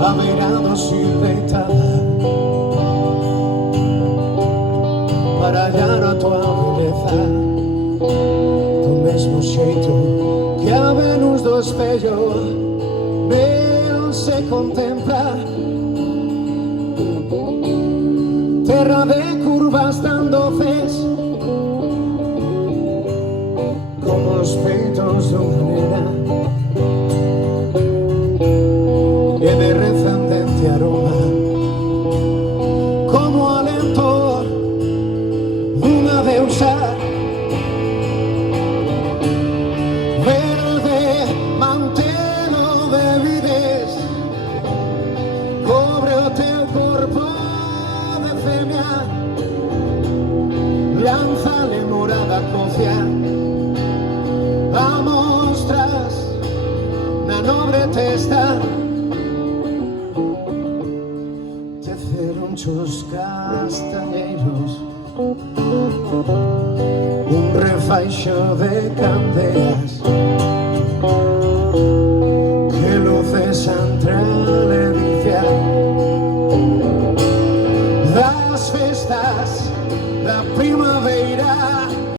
a beirada silveitada para hallar a tua beleza, do mesmo xeito que a Venus do espello meu se contempla. Terra de curvas tan doces como os peitos dunha nena, e de recendente aroma como o alento dunha deusa. Verde mantelo de vides cobre o teu corpo de femia, lánzale morada cofia a mostras na nobre testa. Teceron chos castañeiros un refaixo de candeas